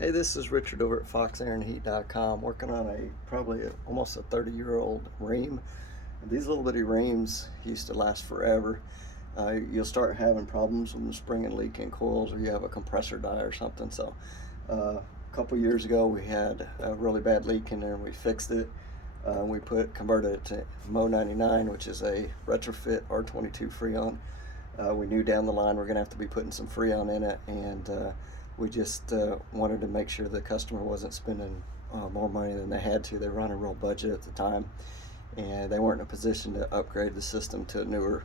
Hey, this is Richard over at foxironheat.com, working on almost a 30-year-old ream. These little bitty reams used to last forever. You'll start having problems when the spring and leaking coils, or you have a compressor die or something. So a couple years ago we had a really bad leak in there, and we fixed it. We converted it to Mo 99, which is a retrofit R22 Freon. We knew down the line we're going to have to be putting some Freon in it, and we just wanted to make sure the customer wasn't spending more money than they had to. They were on a real budget at the time, and they weren't in a position to upgrade the system to a newer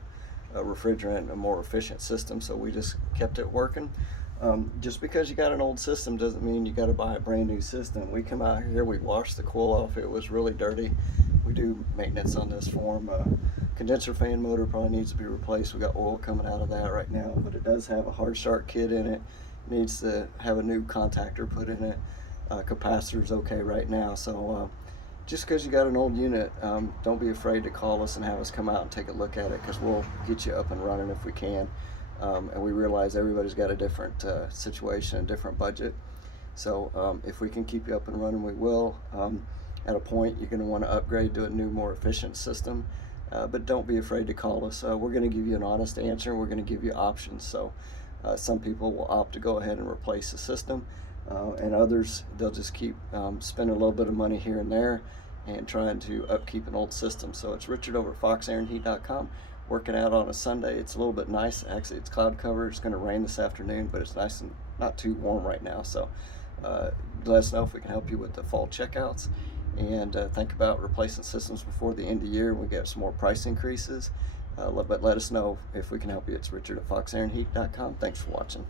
refrigerant, a more efficient system, so we just kept it working. Just because you got an old system doesn't mean you got to buy a brand new system. We come out here, we wash the coil off. It was really dirty. We do maintenance on this for them. Condenser fan motor probably needs to be replaced. We got oil coming out of that right now, but it does have a hard start kit in it. Needs to have a new contactor put in it. Capacitor's okay right now. So just because you got an old unit, don't be afraid to call us and have us come out and take a look at it, because we'll get you up and running if we can. And we realize everybody's got a different situation, a different budget. So if we can keep you up and running, we will. At a point, you're going to want to upgrade to a new, more efficient system. But don't be afraid to call us. We're going to give you an honest answer. We're going to give you options. So some people will opt to go ahead and replace the system, and others, they'll just keep spending a little bit of money here and there and trying to upkeep an old system. So it's Richard over at foxironheat.com, working out on a Sunday. It's a little bit nice. Actually, it's cloud cover. It's going to rain this afternoon, but it's nice and not too warm right now. So let us know if we can help you with the fall checkouts. And think about replacing systems before the end of the year. We get some more price increases, but let us know if we can help you. It's Richard at foxironheat.com. Thanks for watching.